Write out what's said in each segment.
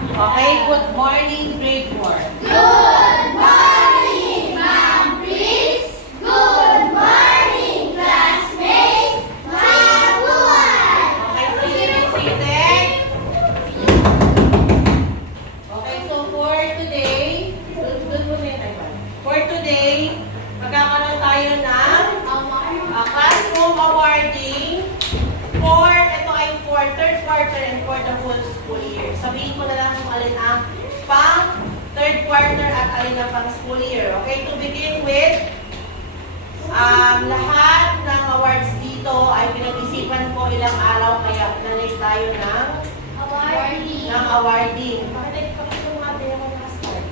Okay, good morning, grade 4. Good morning, Ma'am Pris. Good morning, classmates. Mabuhay! Okay, please be seated. Okay, so for today, magkakaroon tayo ng classroom awarding for, ito ay for third quarter and for the whole school year. Sabihin ko na lang kung alin ang pang third quarter at alin ang pang school year. Okay, to begin with, lahat ng awards dito ay pinag-isipan ko ilang araw kaya nanay tayo ng awarding. Bakit ay kapag tumate ako na-start?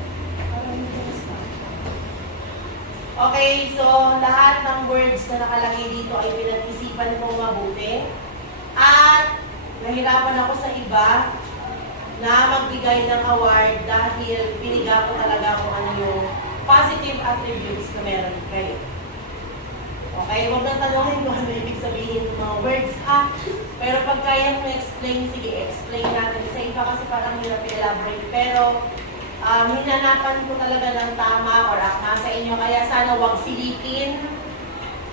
Okay, so lahat ng words na nakalagay dito ay pinag-isipan kong mabuti. At nahirapan ako sa iba na magbigay ng award dahil piniga ko talaga kung ano yung positive attributes na meron kayo. Okay, huwag nang tanongin kung ano ibig sabihin ng mga words ha. Pero pag kaya mo explain, sige, explain natin. Sa iba kasi parang hirap i-elaborate. Pero hinanapan ko talaga ng tama or akma sa inyo. Kaya sana huwag silipin.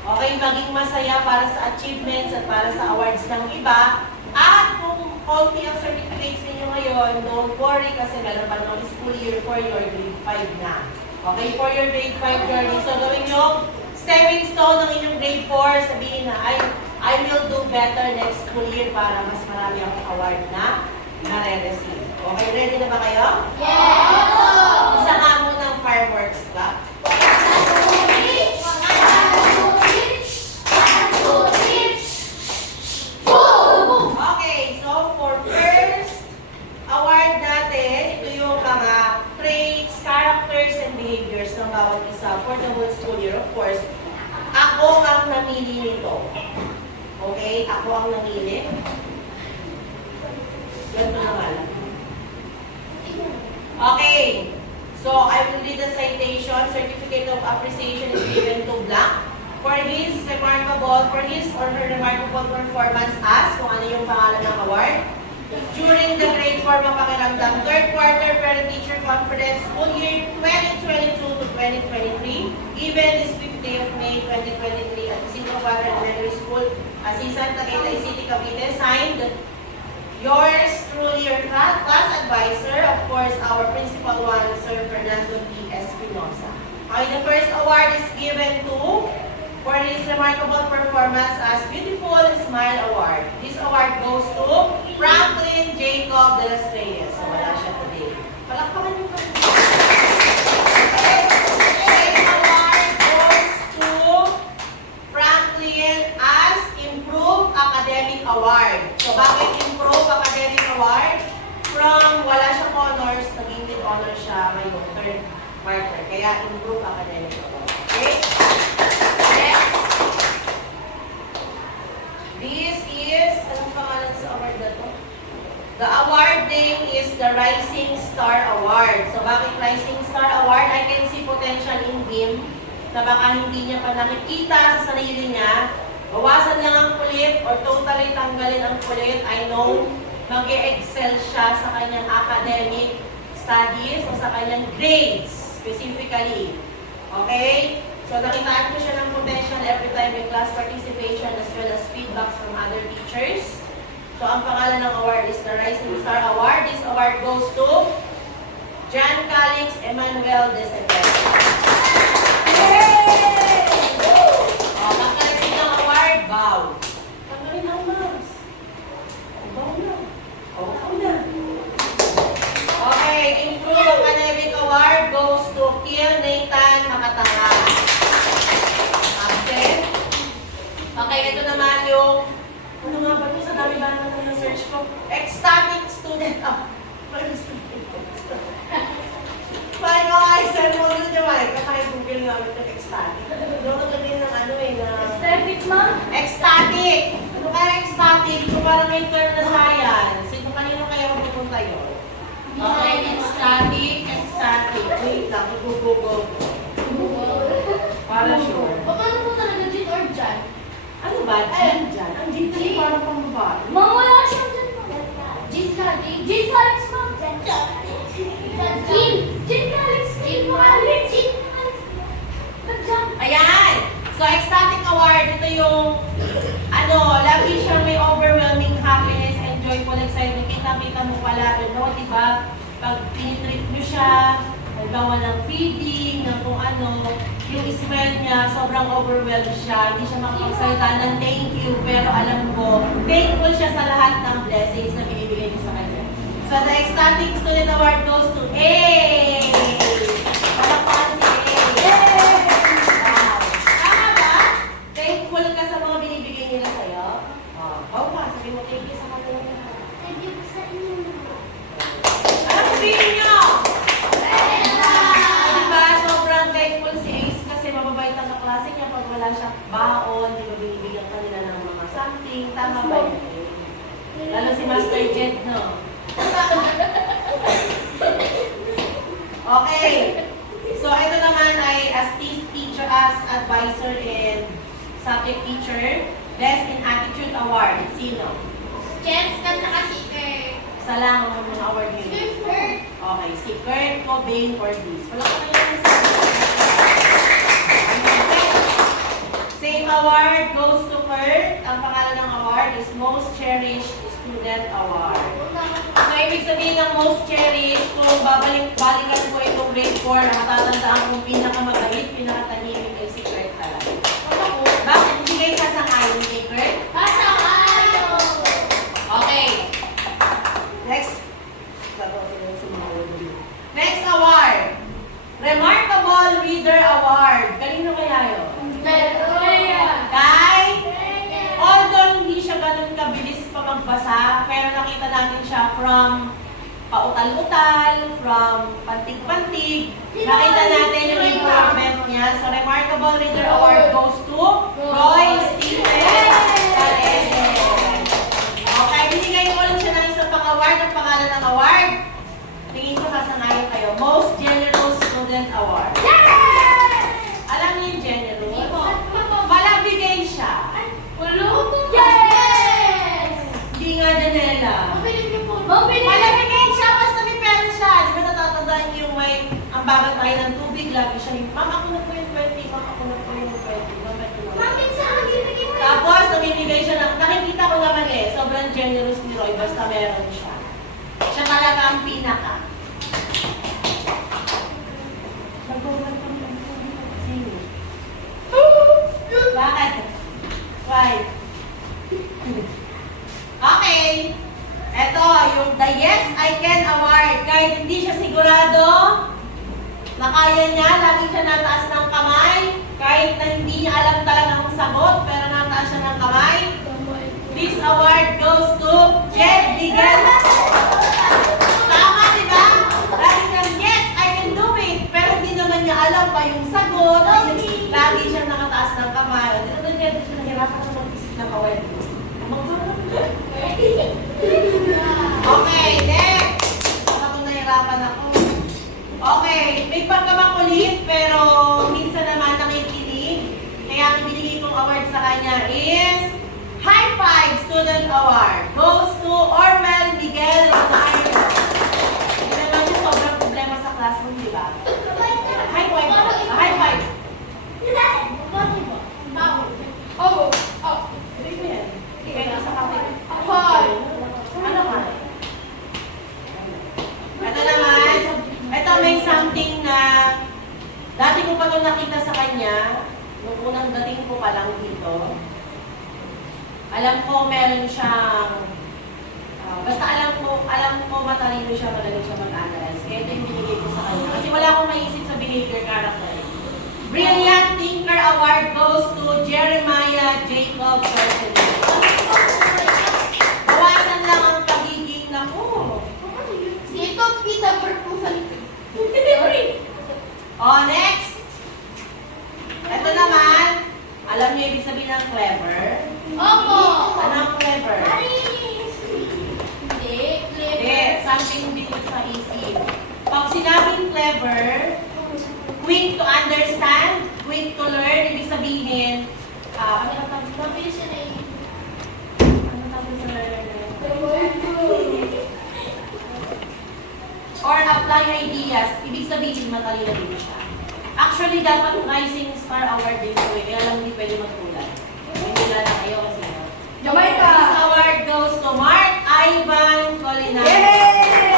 Okay, maging masaya para sa achievements at para sa awards ng iba. At kung konti ang certificates ninyo ngayon, don't worry kasi meron pa ng school year for your grade 5 na. Okay, for your grade 5 journey. So gawin nyo stepping stone ng inyong grade 4, sabihin na, I will do better next school year para mas marami akong award na nare-receive. Okay, ready na ba kayo? Yes! Isa nga mo ng fireworks ka. Okay, so for first award natin, ito yung mga traits, characters, and behaviors ng bawat isa for the whole school year. Of course, ako ang namili nito. Okay? Ako ang namili. Ganito na nga lang. Okay. So, I will read the citation. Certificate of appreciation is given to blank for his or her remarkable performance as, kung ano yung pangalan ng award, during the grade 4 Mapakiramdam third quarter parent-teacher conference school year 2022 to 2023, given this 5th day of May 2023 at Isidro Padre Elementary School, Asisan, Tagaytay City, Cavite, signed yours truly, your class advisor, of course, our principal one, Sir Fernando P. Espinosa. Okay, the first award is given to for his remarkable performance as Beautiful Smile Award. This award goes to Franklin Jacob de las Reyes. So, wala siya today. Palakpakan niyo pa. Okay. The award goes to Franklin as Improved Academic Award. So, bakit Improved Academic Award? From wala siyang honors, naging with honors siya ngayong third quarter. Kaya Improved Academic Award. Okay? This is, anong pangalan sa award na to? The award name is the Rising Star Award. So, bakit Rising Star Award? I can see potential in him na baka hindi niya pa nakikita sa sarili niya. Bawasan lang ang kulit or totally tanggalin ang kulit. I know mag-e-excel siya sa kanyang academic studies o sa kanyang grades specifically. Okay? So, nakitaan ko siya ng potential every time in class participation as well as feedbacks from other teachers. So, ang pangalan ng award is the Rising Star Award. This award goes to John Calix Emmanuel de Cepeda. Yay! O, nakalagay ng award, bow. Tanggalin ang mouse. Bow na. O, na. Okay, Improved Academic Award goes to Kiel Nathan Makatanga. Okay, ito naman yung, ano nga ba ito? Sa dami ba naman yung search ko? Ecstatic student. Parang ako ay send mo doon yung ay, kaya Google namin yung ecstatic. Doon naglagay ng ano eh, na... Aesthetic, ma'am? Ecstatic! Ano kaya ecstatic? Ito parang may term na science. Ito kanino kaya mapupunta yun? Okay, ecstatic. Wait lang, i-google ko. Para sure. Paano po talaga Jin or Jan? Ano ba? Jan. Ang Jan kasi parang pang babae. Ma'am, wala siyang Jan. Jin Calix, ma'am. Halimbawa, di ba, pag pinitreat nyo siya, halimbawa ng feeding, ng kung ano, yung smell niya, sobrang overwhelmed siya, hindi siya makapagsalita ng thank you, pero alam ko, thankful siya sa lahat ng blessings na binibigay niyo sa kanya. So, the Ecstatic Student Award goes to A! Palakpakan si A! Wow. Tama ba? Thankful ka sa mga binibigay nila sa'yo? Oo ka, sabi mo thank you sa kanila. Thank you sa inyo. Ano sabihin niyo? Diba, sobrang thankful si Ace kasi mababait ang kaklase niya pag wala siyang baon, di ba binibigyan kanila ng mga something, tama ba yun? Lalo si Master Jet, no? Okay. So, ito naman ay as teacher, as advisor and subject teacher, Best in Attitude Award. Sino? Jess ka nakasiker. Isa lang ang mga award yun. Sister. Okay, si Kurt, Cobain, or Liz. Wala ko na yun sa Same award goes to Kurt. Ang pangalan ng award is Most Cherished Student Award. So, ibig sabihin ng Most Cherished, kung balikan ko itong grade 4, nakatatandaan kong pinakamagait, pinakatahimik ay si Kurt talaga. Bakit? Hindi kayo sasangayon kay Kurt? Basta kayo. Okay. Next award. Remarkable Reader Award. Kanino kaya yun? Kay? Although hindi siya ganun kabilis pa magbasa, pero nakita natin siya from pautal-utal, from pantig-pantig. Nakita natin yung improvement niya. So, Remarkable Reader Award goes to Roy Stephen Calese. Okay, binigay ko ulit siya ng isang pang-award. Ang pangalan ng award, tingin ko sasangayon kayo. Most Generous Student Award. Alam niyo yung generous? Malabigay siya. Yes! Hindi nga Janela. Mabilis. Malabigay siya, basta may pera siya. Di ba natatandaan niyo yung may ang bagat tayo ng tubig, lagi siya yung, Ma'am, ako na po yung 20, Ma'am, ako na po yung 20, Ma'am, ito na. Mabilis sa akin, binigay mo. Tapos, namimigay siya ng, nakikita ko naman sobrang generous ni Roy, basta meron siya. Siya talaga ang pinaka. Sino? Bakit? Why? Okay. Ito, yung The Yes I Can Award. Kahit hindi siya sigurado na kaya niya, lagi siya nataas ng kamay. Kahit na hindi niya alam talagang sagot, pero nataas siya ng kamay. This award goes to Jed Digan. Tama, di ba? Lagi kang, yes, I can do it. Pero hindi naman niya alam pa yung sagot. Lagi siyang nakataas ng kamay. Dito na Jed, gusto nahirapan ko mag-isip ng kawal. Okay, next. Ako nahirapan ako. Okay, may pagkamakulit pero minsan naman nakikinig. Kaya ang binigay kong award sa kanya is High Five Student Award. Goes to Ormel Miguel Rosario. Hindi naman yung sobrang problema sa classroom, di ba? High five. High five. Kaya sa kapit. Ano ka? Ito naman, ito may something na dati ko pa ito nakita sa kanya, nung unang dating ko pa lang dito. Alam ko meron siyang, basta alam ko matalino siya, magaling siya mag-analyze. Kaya ito yung binigay ko sa kanya. Kasi wala akong maisip sa behavior character. Brilliant Thinker Award goes to Jeremiah Jacob Personal. Bawasan lang ang pagiging naku. Ito, Pita Bertusan. Oh, next. Ito naman, alam niyo ibig sabihin ng clever? Opo. Ano ang clever? Hindi. Hindi, something dito sa isip. Pag sinabing clever, quick to understand, quick to learn, ibig sabihin, ano ang tawag dito? Mabilis siya na yun. Ano ang tawag sa learner? Or apply ideas, ibig sabihin matalino din siya. Actually, dapat Rising Star Award din ko kaya lang hindi pwede magkulat. Hindi na kayo kasi. Jamaica! This award goes to Mark Ivan Colinari. Yay!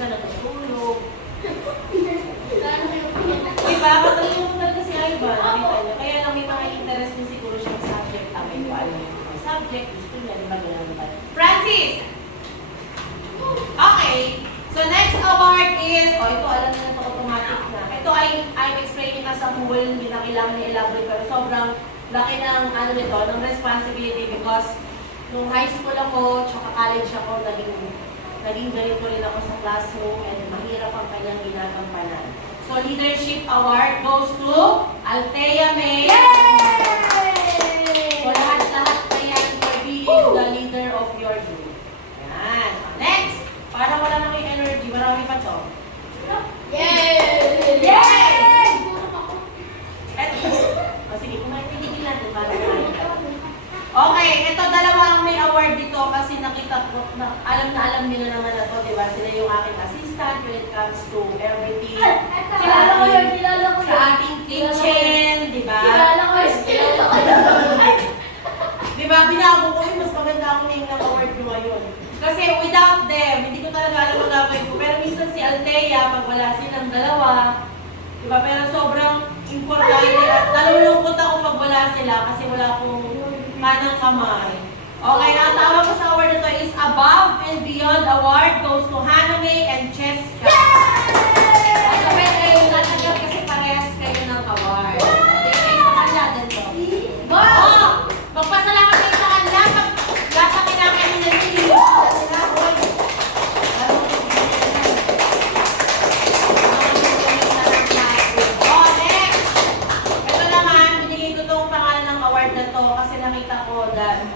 isa natutulog. Diba? Katalino talaga si Ivan. Nakita niya. Kaya lang may mga interest din siguro siyang subject. Tama yung alam niya yung subject. Gusto niya, di ba? Ganun ba? Francis! Okay. So next award is, ito alam niyo na ito automatic na. Ito ay I'm explaining as a whole. Hindi na kailangan i-elaborate. Pero sobrang laki ng ano nito, ng responsibility because nung high school ako, tsaka college ako, naging ganito rin ako sa classroom and mahirap ang kanyang ginagampanan. So, Leadership Award goes to Althea May. So, lahat-lahat na yan for being the leader of your group. Yan. Next, para wala na may energy, marami pa to. Sige, kumain pinigil natin para kumain ka. Okay, ito dalawa ang may award dito kasi nakita ko, alam nila naman na to, di ba? Sila yung aking assistant when it comes to everything. Kilala ko yun. Sa ating kitchen, di ba? Kilala ko yun. Di ba, binago ko yun, mas maganda ako name ng award ko ngayon. Kasi without them, hindi ko talaga alam ang gagawin ko. Pero minsan si Althea, pag wala silang dalawa, di ba? Pero sobrang importante at nalulungkot ako pag wala sila kasi wala akong kanang kamay. Okay, ang tawag ko sa award na to is Above and Beyond Award goes to Haname and Cheska. At sabay kayo natanggap kasi parehas kayo ng award. Okay, kayo sa kanila din to. Oh! Magpasalamat kayo sa kanila pag lahat ang kinakain nila nila. Oh, next! Ito naman, binigay ko itong pangalan ng award na to kasi nakita ko that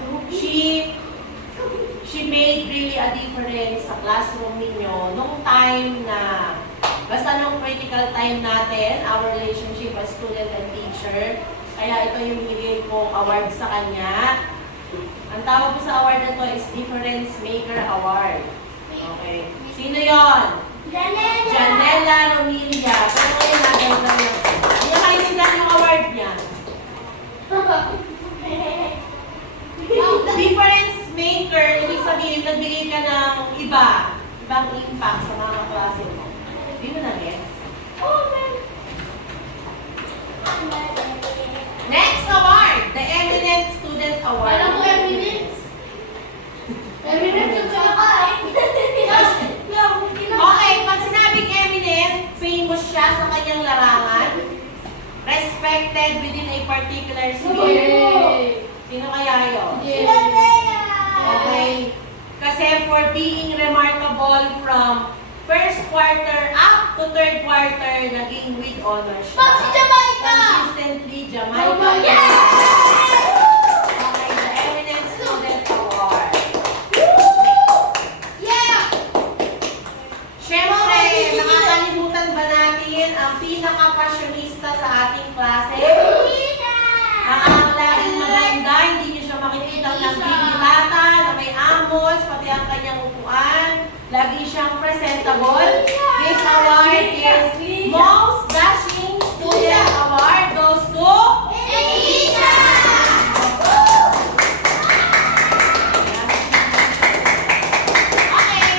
she made really a difference sa classroom ninyo nung time na basta nung critical time natin, our relationship as student and teacher. Kaya ito yung binigay ko award sa kanya. Ang tawag ko sa award na to is Difference Maker Award. Okay. Sino yon? Janela Romilia. Pero ngayon nagawin lang yun. Hindi na kayo tindahan yung award niya. Difference maker, ibig sabihin, nagbigay ka ng ibang impact sa mga klase mo. Hindi mo na-gets? Next award, the Eminent Student Award. Alam mo, eminent? Eminent yung tsaka Okay, pag sinabing eminent, famous siya sa kanyang larangan, respected within a particular sphere. Sino kaya yun? Okay. Kasi for being remarkable from first quarter up to third quarter, naging with honor siya. Pag si Jamaica! Consistently, Jamaica. Okay, the Eminent Student Award. Siyempre, nakakalimutan ba natin ang pinaka-passionista sa ating klase? Ang laging maganda, hindi niyo siya makikita ng bibitata, na may amos, pati ang kanyang upuan. Lagi siyang presentable. This award is Most Dashing Student Award goes to Okay,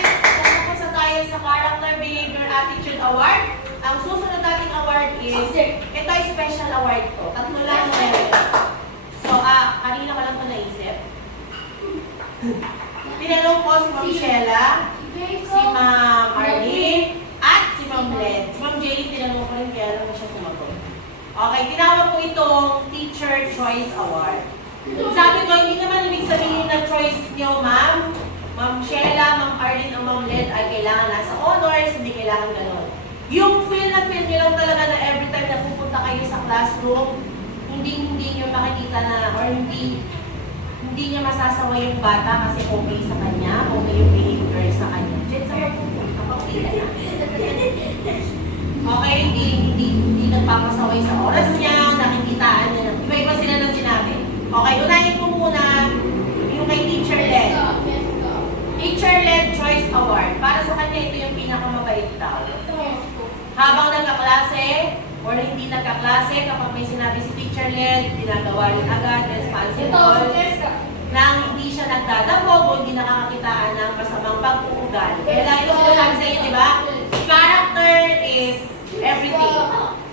tapos na tayo sa Character Behavior Attitude Award. Ang susunod nating award is, ito ay special award to. Tatlo lang meron. So, kanina ko lang ito naisip. Tinanong ko si Ma'am Sheila, si Ma'am Arlene, at si Ma'am Len. Si Ma'am Jane, tinanong ko rin kaya lang na siya sumagot. Okay, tinawag ko itong Teacher Choice Award. Sabi ko, hindi naman ibig sabihin na choice niyo, Ma'am. Ma'am Sheila, Ma'am Arlene, o Ma'am Len ay kailangan nasa honors, hindi kailangan ganon. Yung feel niyo lang talaga na every time na pupunta kayo sa classroom, hindi niyo makikita na, or hindi niya masasawa yung bata kasi okay sa kanya, okay yung behavior sa kanya. Jet, sa magpupunta, pakita na. Okay, hindi nagpapasaway sa oras niya, nakikitaan niya. Iba-iba sila ng sinabi. Okay, unahin ko muna yung kay Teacher Led. Teacher Led Choice Award. Para sa kanya, ito yung pinakamabait tao. Habang nagkaklase, or hindi nagkaklase, kapag may sinabi si Teacher Led, ginagawa rin agad, responsible, nang hindi siya nagdadabog o hindi nakakakitaan ng masamang pag-uugali. Kaya lagi ko sinasabi sa inyo, di ba? Character is everything.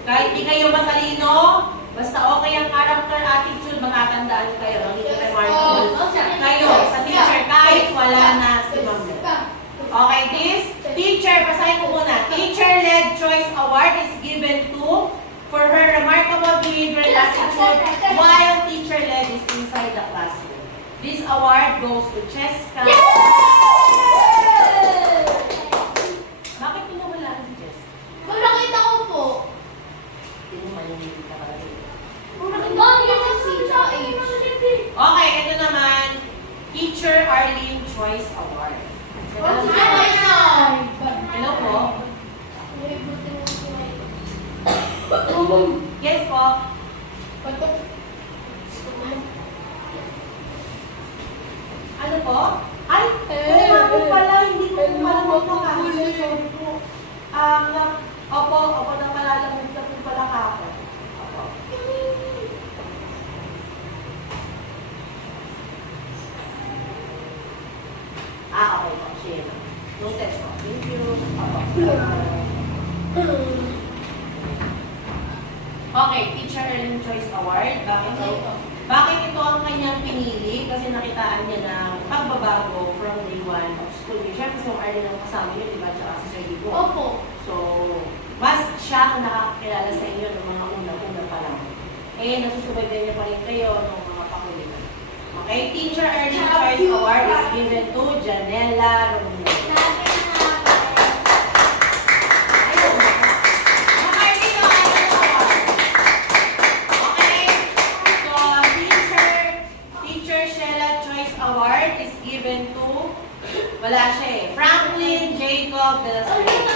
Kahit di kayo matalino, basta okay ang character, attitude, matatandaan kayo. Magiging remarkable kayo sa teacher kahit wala na si Ma'am Beth. Okay, this teacher, basahin ko muna. Teacher-led choice award is given to for her remarkable behavior and attitude while teacher-led is inside the classroom. This award goes to Cheska. Bakit pinuwalaan si Cheska? Kung nakita ko po, Hindi mo maninilig ka pala dito. Okay, Okay, ito naman, Teacher Arlene Choice Award. Hello po. Yes po. Ano po? Ay, oo nga po pala, hindi ko po pala magpapakasi. Sorry po. Opo, napalalamog na po pala kako. Opo. Okay po. Share. Noted po. Thank you. Opo. Okay, Teacher Arlene Choice Award. Bakit ito ang kanyang pinili? Kasi nakitaan niya ng pagbabago from day 1 of school year. Siya kasi yung Arlene ang kasama niyo, di ba? Tsaka si Sir Diego. Opo. So, mas siya ang nakakilala sa inyo ng mga una-una pa lang. Eh, nasusubaybayan niya pa rin kayo ng mga pakulitan. Okay, Teacher Arlene Choice Award is given to Janela Romero. Wala siya eh. Franklin Jacob de la Suerte.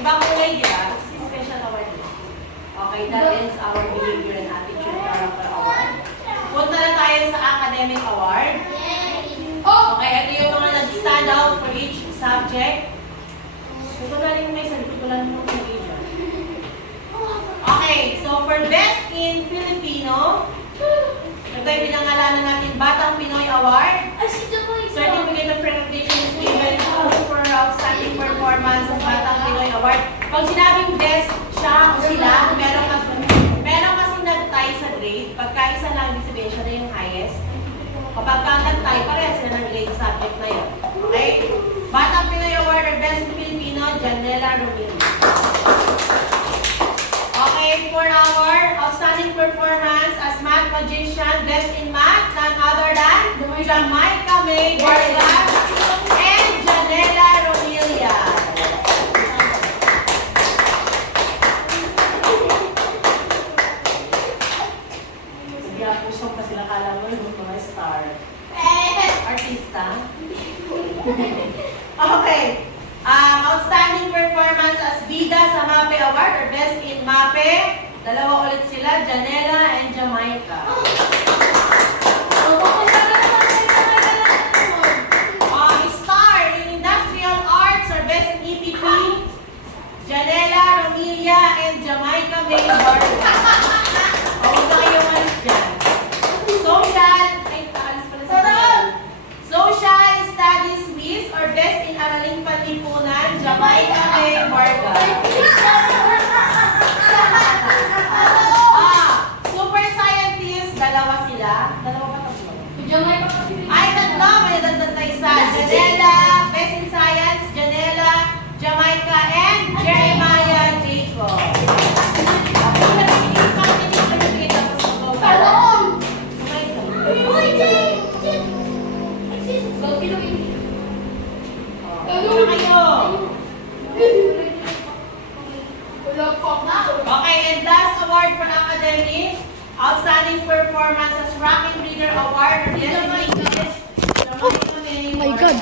Ibang kulay, di ba? This is special award. Okay, that is our behavior and attitude character award. Punta na tayo sa academic award. Okay, ito yung mga nag-stand out for each subject. Ito na rin may sabi ko lang yung behavior. Okay, so for best in Filipino, ito yung pinangalanan natin Batang Pinoy Award. Certificate of Recognition is given for outstanding performance sa Batang Pinoy Award. Pag sinabing best siya o sila, meron kasi nag-tie sa grade. Pagka isa lang, ibig sabihin siya na yung highest. Kapag ka nag-tie, parehas sila ng grade subject na yun. Okay? Batang Pinoy Award or Best in Filipino, Janela Romero. Okay, for our outstanding performance as math magician, best in math, none other than Jamaica May Vargas and Janela Romelia. Sige, pusong pa sila kala mo yung mga star. Artista. Okay. Outstanding performance as Bida sa MAPE Award or Best in MAPE. Dalawa ulit sila, Janela and Jamaica. Star in Industrial Arts or Best in EPP. Janela, Romelia, and Jamaica May Vargas. Huwag na kayo malis dyan. Social Studies Miss or Best in Araling Panlipunan, Jamaica May Vargas. Super Scientist, dalawa sila. Dalawa ba tatlo? Ay, tatlo. May dadagdag na isa. Janela, Best in Science, Janela, Jamaica, and Jeremiah Jacob. Okay, and last award for academic, outstanding performance as Rocking Reader Award, yes, in English. Oh my God.